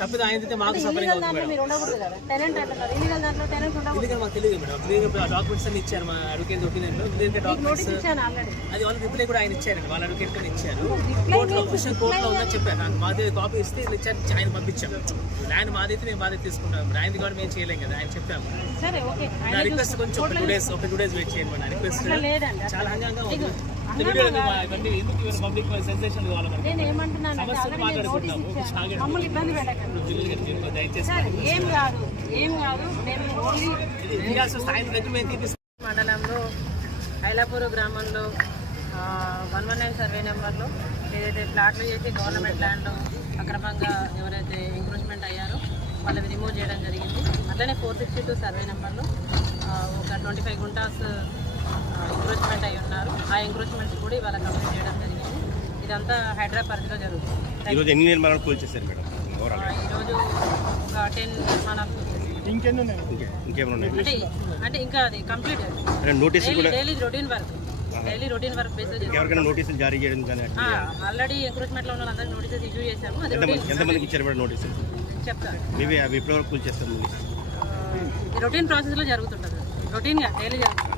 తప్పితే ఆయన మాకు సఫరింగ్ డాక్యుమెంట్స్ అన్ని ఇచ్చారు మా అడ్వకేట్ ఒపీనియన్ అది వాళ్ళకి రిప్లై కూడా ఆయన ఇచ్చారండి వాళ్ళ అడ్వకేట్ కూడా ఇచ్చారు కోర్టులో ఉందని చెప్పారు నాకు మాది కాపీ ఇస్తే ఇచ్చారు ఆయన పంపించాం ల్యాండ్ మాదైతే మేము బాధ్యత తీసుకుంటాం ఆయన కూడా మేము చేయలేం కదా ఆయన చెప్పాము నా రిక్వెస్ట్ కొంచెం ఒక 2 days వెయిట్ చేయండి నా రిక్వెస్ట్ చాలా హంగాగా ఉంది పబ్లిక్ సెన్సేషన్ మండలంలో ఐలాపూర్ గ్రామంలో 119 సర్వే నెంబర్లో ఏదైతే ప్లాట్లు చేసి గవర్నమెంట్ ల్యాండ్లో అక్రమంగా ఎవరైతే ఎంక్రోచ్మెంట్ అయ్యారో వాళ్ళని రిమూవ్ చేయడం జరిగింది. అట్లనే 462 సర్వే నెంబర్లో ఒక 25 గుంటాస్ ఎంక్రోచ్మెంట్ అయి ఉన్నారు. ఆ ఎంక్రోచ్మెంట్స్ కూడా ఇవాళ కంప్లీట్ చేయడం జరిగింది. ఇదంతా హైదరాబాద్ పరిధిలో జరుగుతుంది. ఈరోజు ఎన్ని నిర్మాణాలు కూల్చేశారు మేడం? ఈరోజు ఒక 10 నిర్మాణాలు అంటే ఇంకా అది complete daily routine work basis నోటీసులు జారీ చేయడం కానీ ఆల్రెడీ ఎంక్రోచ్మెంట్ లో ఉన్న అందరికి నోటీసెస్ ఇష్యూ చేశాము. ఎంతమందికి ఇచ్చారు మేడం నోటీసులు? చెప్తాను. మేబీ అవి ఎప్పటి వరకు కూల్చేస్తాము? రొటీన్ ప్రాసెస్ లో జరుగుతుంటుంది. రొటీన్ గా డైలీ జరుగుతుంది.